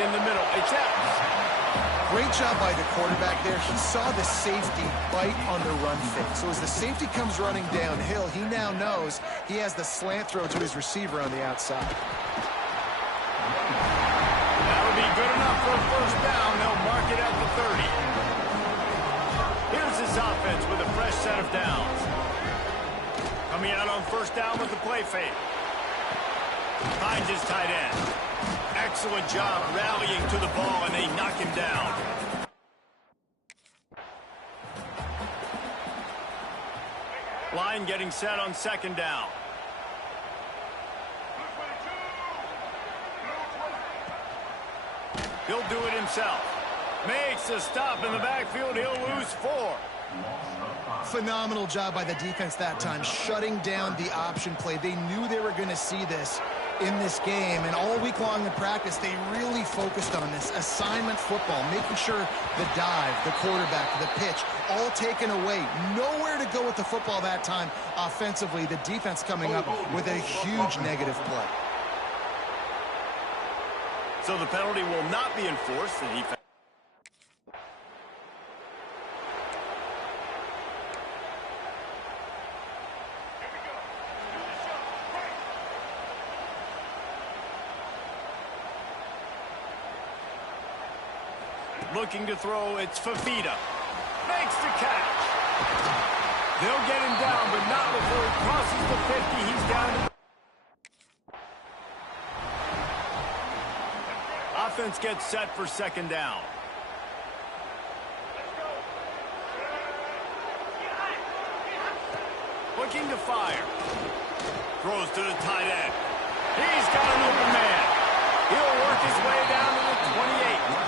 in the middle. It's out. Great job by the quarterback there. He saw the safety bite on the run fake. So as the safety comes running downhill, he now knows he has the slant throw to his receiver on the outside. That'll be good enough for a first down. They'll mark it at the 30. Here's this offense with a fresh set of downs. Coming out on first down with the play fake. Finds his tight end. Excellent job rallying to the ball, and they knock him down. Line getting set on second down. He'll do it himself. Makes a stop in the backfield. He'll lose 4. Phenomenal job by the defense that time, shutting down the option play. They knew they were going to see this in this game, and all week long in practice, they really focused on this assignment football, making sure the dive, the quarterback, the pitch, all taken away. Nowhere to go with the football that time offensively. The defense coming up with a huge negative play. So the penalty will not be enforced. The defense. Looking to throw, it's Fafita. Makes the catch. They'll get him down, but not before he crosses the 50. He's down. Offense gets set for second down. Looking to fire. Throws to the tight end. He's got an open man. He'll work his way down to the 28.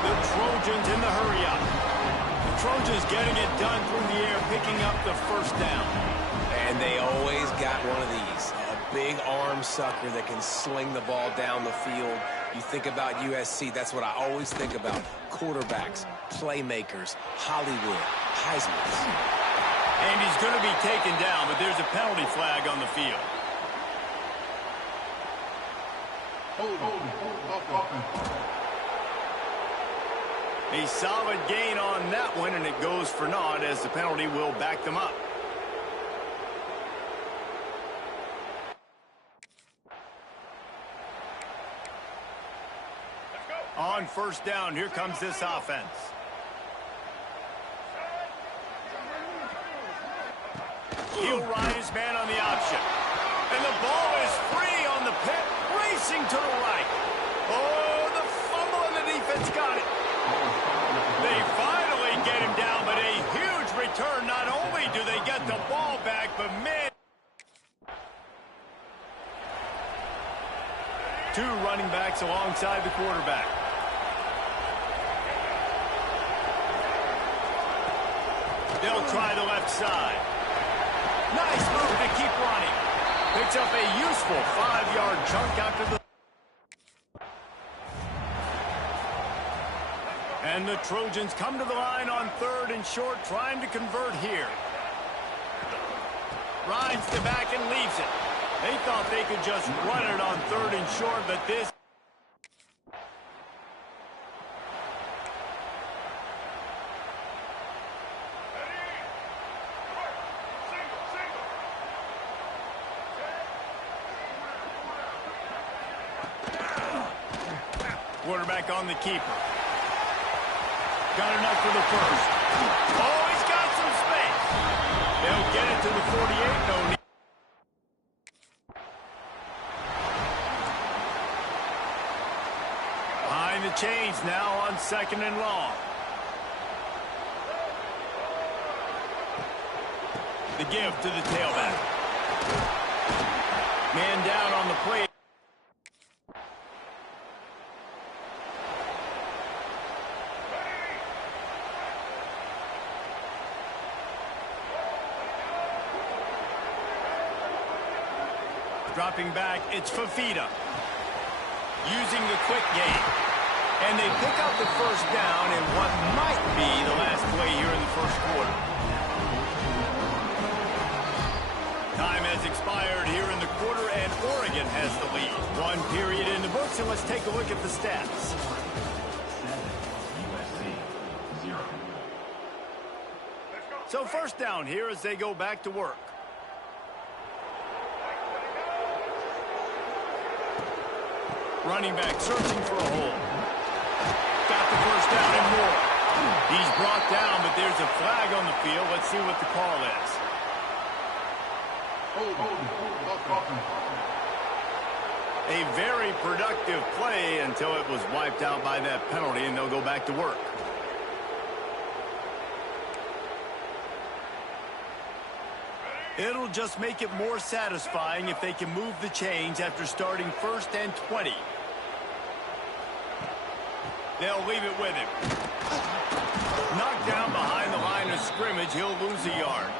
The Trojans in the hurry-up. The Trojans getting it done through the air, picking up the first down. And they always got one of these. A big arm sucker that can sling the ball down the field. You think about USC, that's what I always think about. Quarterbacks, playmakers, Hollywood, Heisman. And he's going to be taken down, but there's a penalty flag on the field. A solid gain on that one, and it goes for naught as the penalty will back them up. On first down, here comes this offense. He'll ride his man on the option. And the ball is free on the pit, racing to the right. Oh, the fumble, and the defense got it. They finally get him down, but a huge return. Not only do they get the ball back, but man. 2 running backs alongside the quarterback. They'll try the left side. Nice move to keep running. Picks up a useful 5-yard chunk after the... And the Trojans come to the line on 3rd and short, trying to convert here. Rides the back and leaves it. They thought they could just run it on 3rd and short, but this... Quarterback on the keeper. Got enough for the first. Oh, he's got some space. They'll get it to the 48. No need. Behind the chains now on 2nd and long. The give to the tailback. Man down on the play. Dropping back, it's Fafita. Using the quick game. And they pick up the first down in what might be the last play here in the first quarter. Time has expired here in the quarter, and Oregon has the lead. One period in the books, and let's take a look at the stats. So first down here as they go back to work. Running back searching for a hole. Got the first down and more. He's brought down, but there's a flag on the field. Let's see what the call is. A very productive play until it was wiped out by that penalty, and they'll go back to work. It'll just make it more satisfying if they can move the chains after starting 1st and 20. They'll leave it with him. Knocked down behind the line of scrimmage, he'll lose a yard.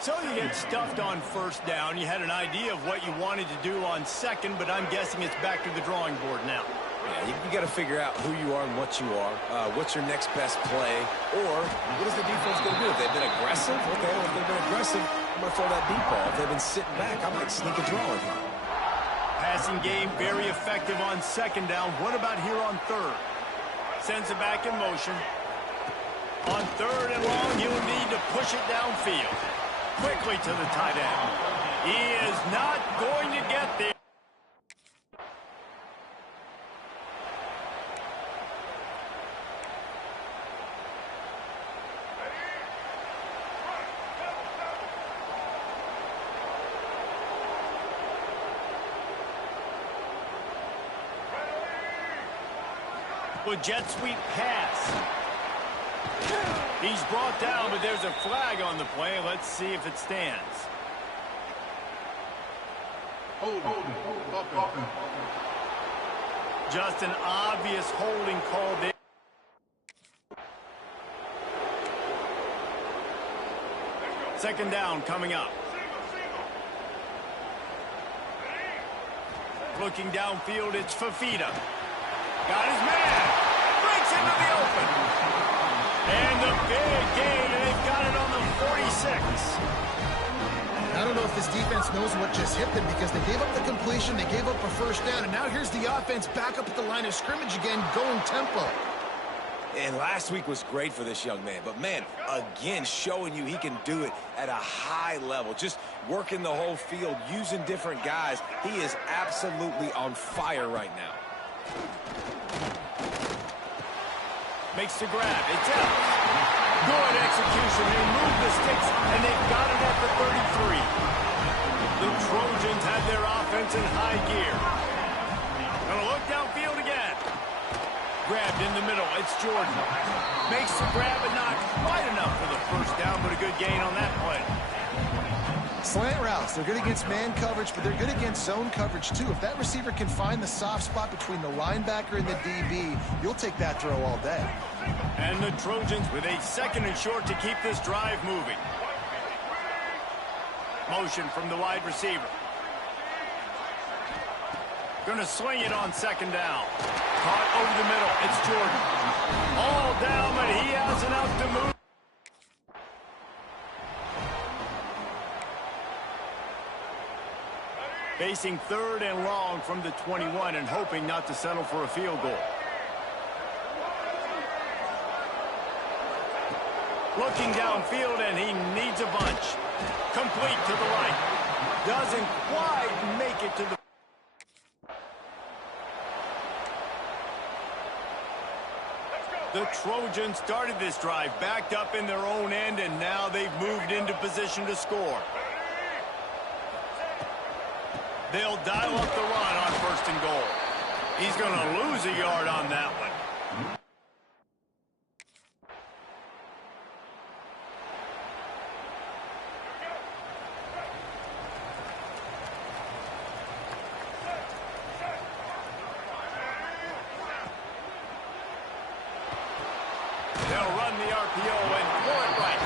So you get stuffed on first down. You had an idea of what you wanted to do on second, but I'm guessing it's back to the drawing board now. Yeah, you got to figure out who you are and what you are. What's your next best play? Or what is the defense going to do? If they've been aggressive, okay, well, if they've been aggressive, I'm going to throw that deep ball. If they've been sitting back, I might sneak a draw in here. Passing game very effective on second down. What about here on third? Sends it back in motion. On third and long, he'll need to push it downfield. Quickly to the tight end. He is not going to get there. With jet sweep pass. He's brought down, but there's a flag on the play. Let's see if it stands. Just an obvious holding call there. Second down coming up. Looking downfield, it's Fafita. Got his man. Breaks into the open. And the big gain, and they've got it on the 46. I don't know if this defense knows what just hit them because they gave up the completion, they gave up a first down, and now here's the offense back up at the line of scrimmage again, going tempo. And last week was great for this young man. But, man, again, showing you he can do it at a high level. Just working the whole field, using different guys. He is absolutely on fire right now. Makes the grab. It's out. Good execution. They move the sticks, and they've got it at the 33. The Trojans have their offense in high gear. Gonna look downfield again. Grabbed in the middle. It's Jordan. Makes the grab, but not quite enough for the first down, but a good gain on that play. Slant routes, they're good against man coverage, but they're good against zone coverage too. If that receiver can find the soft spot between the linebacker and the DB, you'll take that throw all day. And the Trojans with a second and short to keep this drive moving. Motion from the wide receiver. Gonna sling it on second down. Caught over the middle. It's Jordan. All down, but he has enough to move. Facing third and long from the 21 and hoping not to settle for a field goal. Looking downfield, and he needs a bunch. Complete to the right. Doesn't quite make it to the... The Trojans started this drive backed up in their own end, and now they've moved into position to score. They'll dial up the run on first and goal. He's going to lose a yard on that one. They'll run the RPO and pull it right.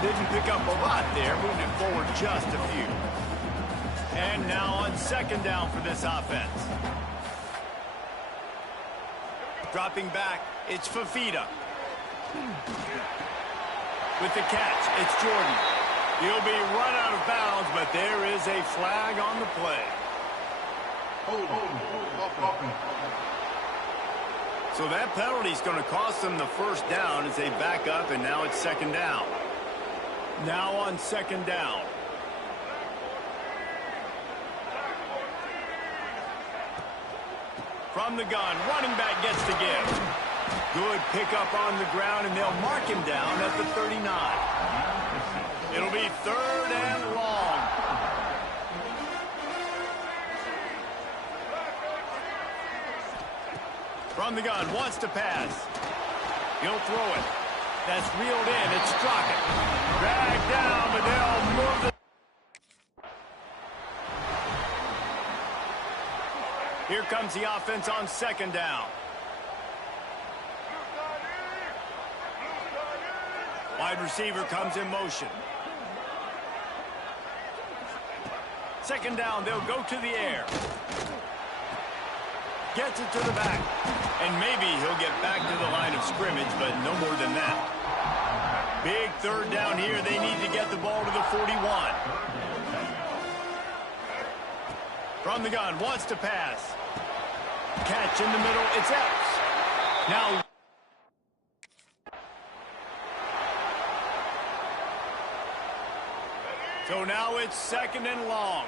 Didn't pick up a lot there, moved it forward just a few. And now on second down for this offense. Dropping back, it's Fafita. With the catch, it's Jordan. He'll be run out of bounds, but there is a flag on the play. So that penalty is going to cost them the first down as they back up, and now it's second down. Now on second down. From the gun, running back gets the give. Good pickup on the ground, and they'll mark him down at the 39. It'll be third and long. From the gun, wants to pass. He'll throw it. That's reeled in. It's Crockett. Dragged down, but they'll move the... Here comes the offense on second down. Wide receiver comes in motion. Second down, they'll go to the air. Gets it to the back. And maybe he'll get back to the line of scrimmage, but no more than that. Big third down here. They need to get the ball to the 41. From the gun, wants to pass. Catch in the middle. It's Epps. Now... So now it's second and long.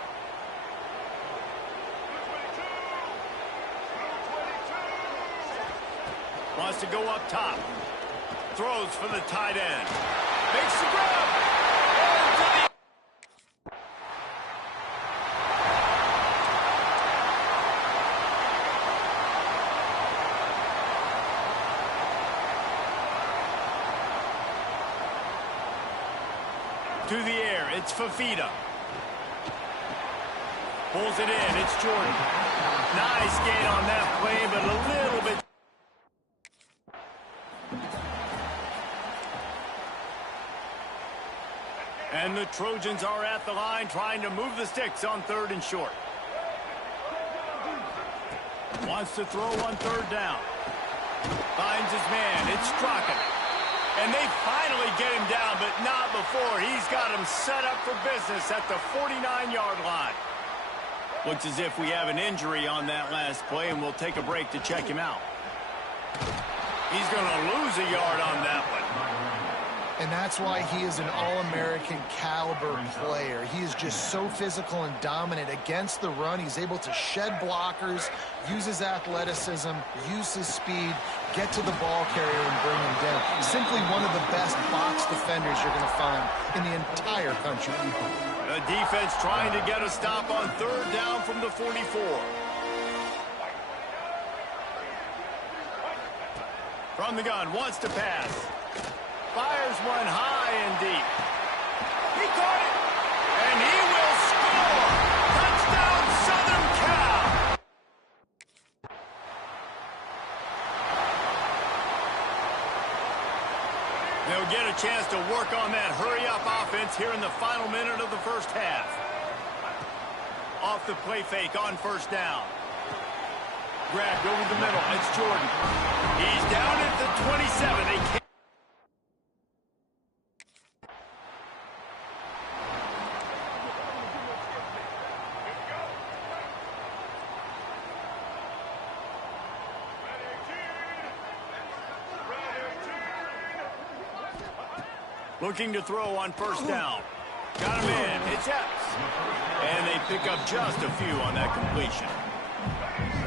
Wants to go up top. Throws for the tight end. Makes the grab. To the air, it's Fafita. Pulls it in, it's Jordan. Nice gain on that play, but a little bit... And the Trojans are at the line trying to move the sticks on third and short. Wants to throw on third down. Finds his man, it's Crockett. And they finally get him down, but not before. He's got him set up for business at the 49-yard line. Looks as if we have an injury on that last play, and we'll take a break to check him out. He's going to lose a yard on that one. And that's why he is an All-American caliber player. He is just so physical and dominant against the run. He's able to shed blockers, use his athleticism, use his speed, get to the ball carrier and bring him down. Simply one of the best box defenders you're going to find in the entire country. The defense trying to get a stop on third down from the 44. From the gun, wants to pass. Fires one high and deep. He caught it, and he will score. Touchdown, Southern Cal. They'll get a chance to work on that hurry-up offense here in the final minute of the first half. Off the play fake on first down. Grabbed over the middle. It's Jordan. He's down at the 27. They can't. Looking to throw on first down. Got him in. It's Epps. And they pick up just a few on that completion.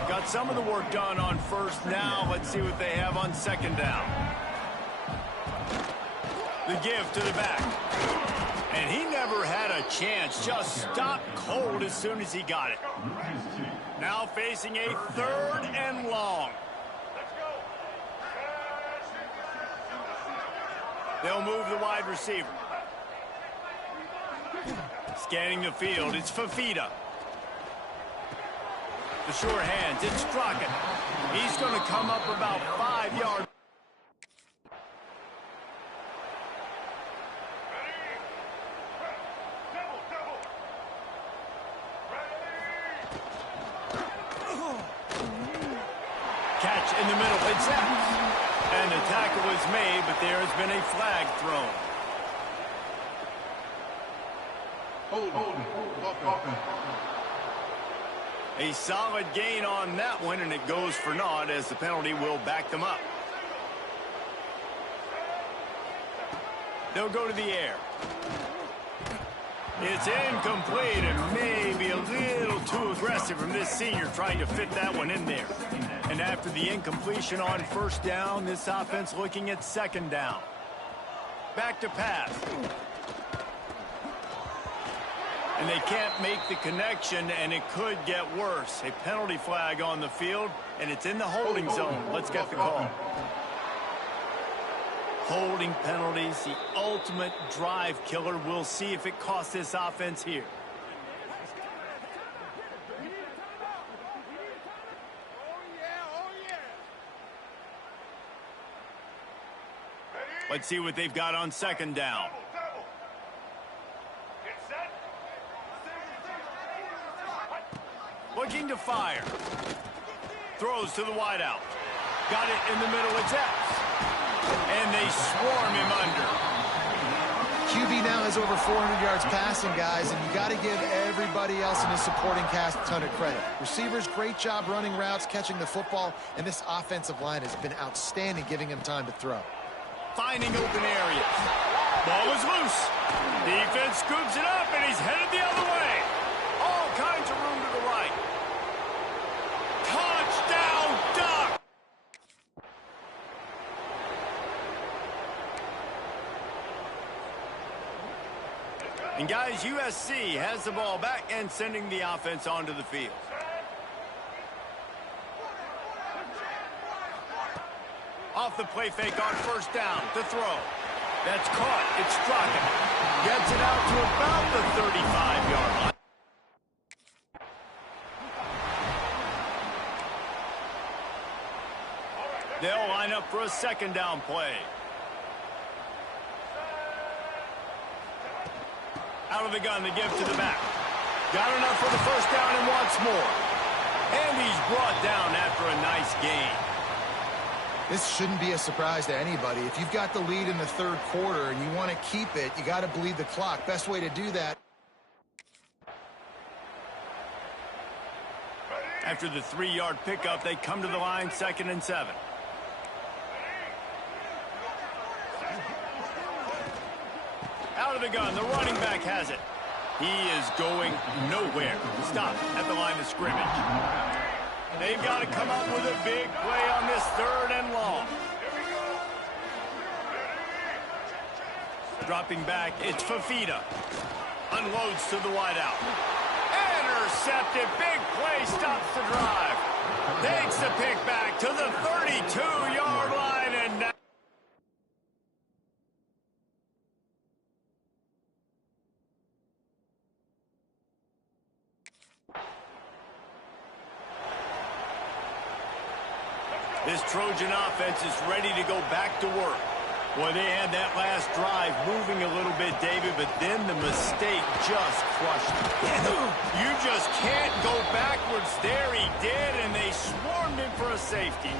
Got some of the work done on first. Now let's see what they have on second down. The give to the back. And he never had a chance. Just stopped cold as soon as he got it. Now facing a third and long. They'll move the wide receiver. Scanning the field, it's Fafita. The short hands, it's Crockett. He's going to come up about 5 yards. Catch in the middle, it's Epps. And the tackle is made, but there has been a flag thrown. A solid gain on that one, and it goes for naught as the penalty will back them up. They'll go to the air. It's incomplete and maybe a little too aggressive from this senior trying to fit that one in there. And after the incompletion on first down, this offense looking at second down. Back to pass. And they can't make the connection, and it could get worse. A penalty flag on the field, and it's in the holding zone. Let's get the call. Holding penalties, the ultimate drive killer. We'll see if it costs this offense here. Let's see what they've got on second down. Looking to fire. Throws to the wideout. Got it in the middle. It's Epps. And they swarm him under. QB now has over 400 yards passing, guys, and you got to give everybody else in his supporting cast a ton of credit. Receivers, great job running routes, catching the football, and this offensive line has been outstanding, giving him time to throw. Finding open areas. Ball is loose. Defense scoops it up, and he's headed the other way. All kinds of room to the right. Touchdown, Duck! And guys, USC has the ball back and sending the offense onto the field. Off the play fake on first down to throw. That's caught. It's Straka. Gets it out to about the 35-yard line. They'll line up for a second down play. Out of the gun, the give to the back. Got enough for the first down and wants more. And he's brought down after a nice gain. This shouldn't be a surprise to anybody. If you've got the lead in the third quarter and you want to keep it, you got to bleed the clock. Best way to do that. After the 3-yard pickup, they come to the line, 2nd and 7. Out of the gun, the running back has it. He is going nowhere. Stop at the line of scrimmage. They've got to come up with a big play on this 3rd and long. Dropping back, it's Fafita. Unloads to the wideout. Intercepted, big play, stops the drive. Takes the pick back to the 32-yard line, and now this Trojan offense is ready to go back to work. Well, they had that last drive moving a little bit, David, but then the mistake just crushed them. You just can't go backwards. There he did, and they swarmed him for a safety.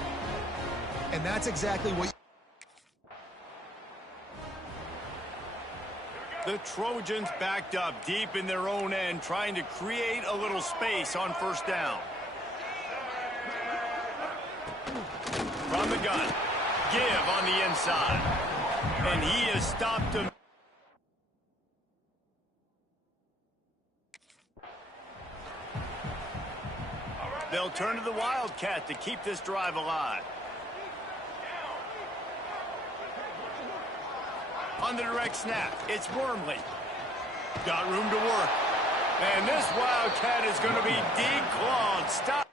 And that's exactly what... The Trojans backed up deep in their own end, trying to create a little space on first down. From the gun, give on the inside. And he has stopped him. They'll turn to the Wildcat to keep this drive alive. On the direct snap, it's Wormley. Got room to work. And this Wildcat is going to be declawed. Stop.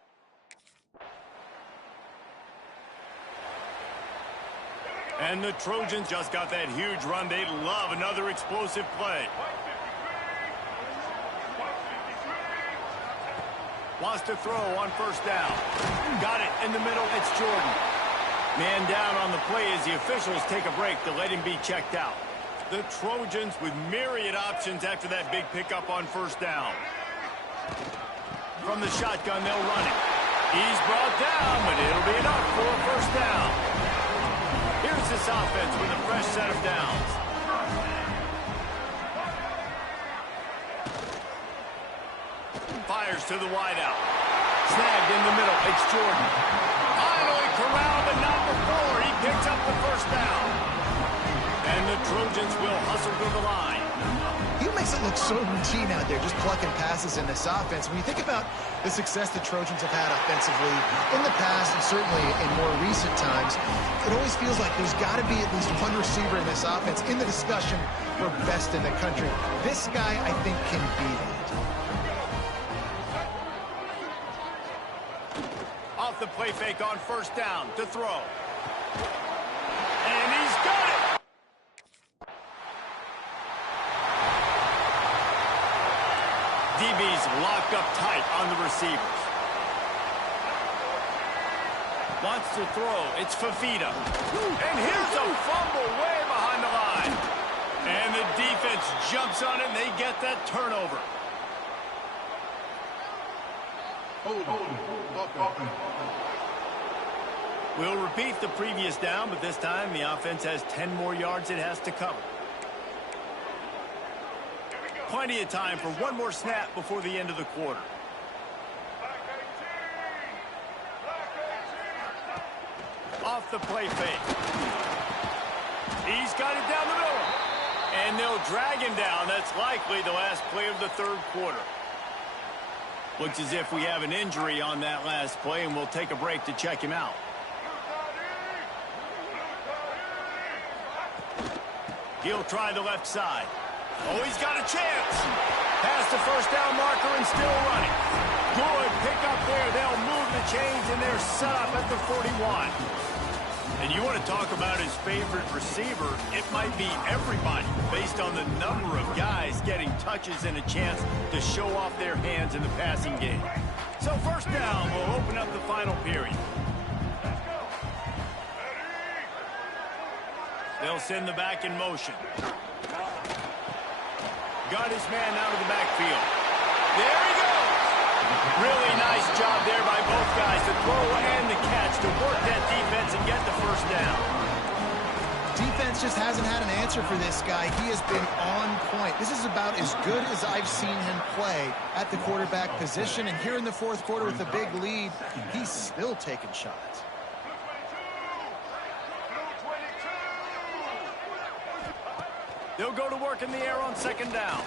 And the Trojans just got that huge run. They love another explosive play. Wants to throw on first down. Got it in the middle. It's Jordan. Man down on the play as the officials take a break to let him be checked out. The Trojans with myriad options after that big pickup on first down. From the shotgun, they'll run it. He's brought down, but it'll be enough for a first down. Here's this offense with a fresh set of downs. fires to the wideout. Snagged in the middle. It's Jordan. Finally corralled, but not before. He picks up the first down. And the Trojans will hustle to the line. He makes it look so routine out there, just plucking passes in this offense. When you think about the success the Trojans have had offensively in the past and certainly in more recent times, it always feels like there's got to be at least one receiver in this offense in the discussion for best in the country. This guy, I think, can be that. Off the play fake on first down to throw. And he's got it! DB's locked up tight on the receivers. Wants to throw. It's Fafita. And here's a fumble way behind the line. And the defense jumps on it, and they get that turnover. We'll repeat the previous down, but this time the offense has 10 more yards it has to cover. Plenty of time for one more snap before the end of the quarter. Off the play fake. He's got it down the middle. And they'll drag him down. That's likely the last play of the third quarter. Looks as if we have an injury on that last play, and we'll take a break to check him out. He'll try the left side. Oh, he's got a chance. Past the first down marker and still running. Good pickup there. They'll move the chains, and they're set up at the 41. And you want to talk about his favorite receiver, it might be everybody based on the number of guys getting touches and a chance to show off their hands in the passing game. So first down will open up the final period. They'll send the back in motion. Got his man out of the backfield. There he goes. Really nice job there by both guys, the throw and the catch, to work that defense and get the first down. Defense just hasn't had an answer for this guy. He has been on point. This is about as good as I've seen him play at the quarterback position. And here in the fourth quarter with a big lead, he's still taking shots. They'll go to work in the air on second down.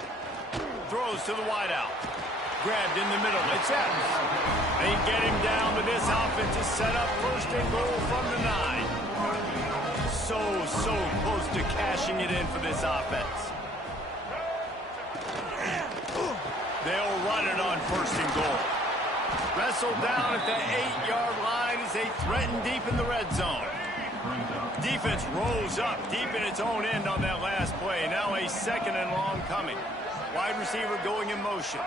Throws to the wideout. Grabbed in the middle. It's Evans. They get him down, but this offense is set up first and goal from the 9. So close to cashing it in for this offense. They'll run it on first and goal. Wrestled down at the 8-yard line as they threaten deep in the red zone. Defense rolls up deep in its own end on that last play. Now a second and long coming. Wide receiver going in motion.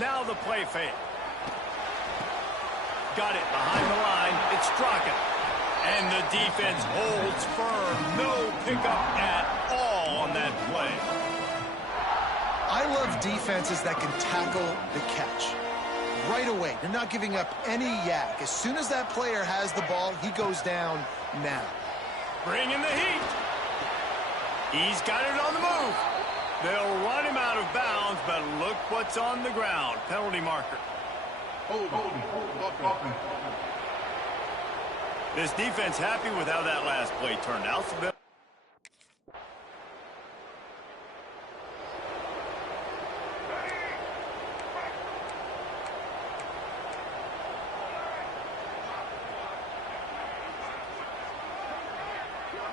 Now the play fake. Got it behind the line. It's Straka. And the defense holds firm. No pickup at all on that play. I love defenses that can tackle the catch. Right away. You're not giving up any yak. As soon as that player has the ball, he goes down now. Bring in the heat. He's got it on the move. They'll run him out of bounds, but look what's on the ground. Penalty marker. This defense happy with how that last play turned out. So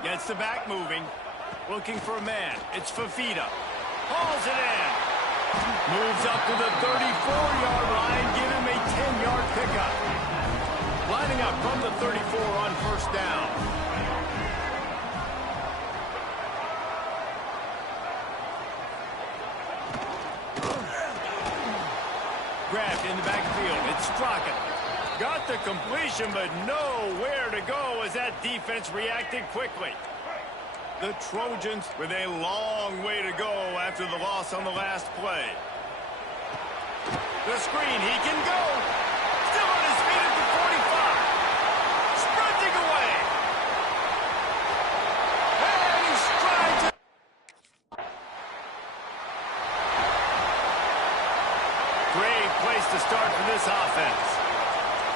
gets the back moving. Looking for a man. It's Fafita. Hauls it in. Moves up to the 34-yard line. Give him a 10-yard pickup. Lining up from the 34 on first down. Grabbed in the backfield. It's Straka. Got the completion, but nowhere to go as that defense reacted quickly. The Trojans with a long way to go after the loss on the last play. The screen, he can go. Still on his feet at the 45. Sprinting away. And he strides it. Great offense.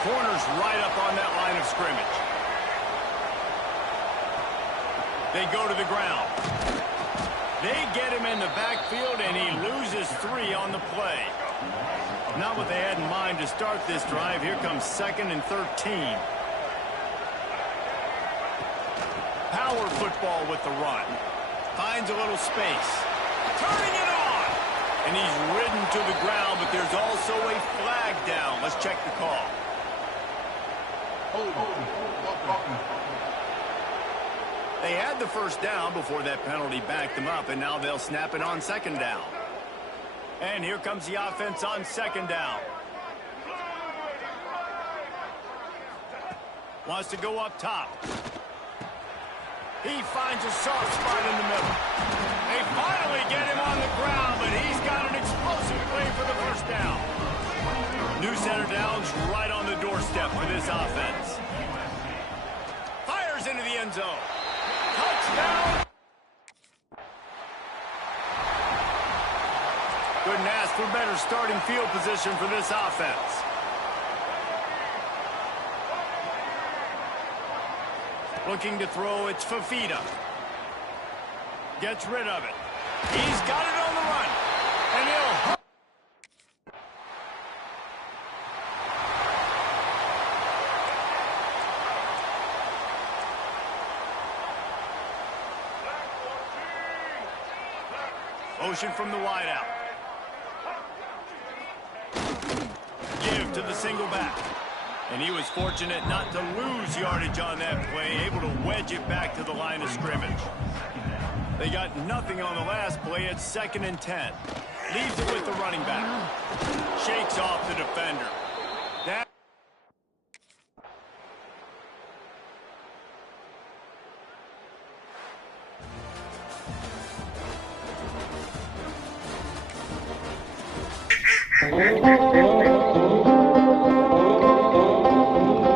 Corner's right up on that line of scrimmage. They go to the ground. They get him in the backfield, and he loses 3 on the play. Not what they had in mind to start this drive. Here comes 2nd and 13. Power football with the run. Finds a little space. Turning it on. And he's ridden to the ground, but there's also a flag down. Let's check the call. They had the first down before that penalty backed them up, and now they'll snap it on 2nd down. And here comes the offense on 2nd down. Wants to go up top. He finds a soft spot in the middle. They finally get him on the ground, but he's got an explosive play for the first down. New center down's right on the doorstep for this offense. Fires into the end zone. Touchdown! Couldn't ask for better starting field position for this offense. Looking to throw, it's Fafita. Gets rid of it. He's got it on the run. And he'll... Motion from the wideout. Give to the single back. And he was fortunate not to lose yardage on that play, able to wedge it back to the line of scrimmage. They got nothing on the last play. It's 2nd and 10. Leaves it with the running back. Shakes off the defender. That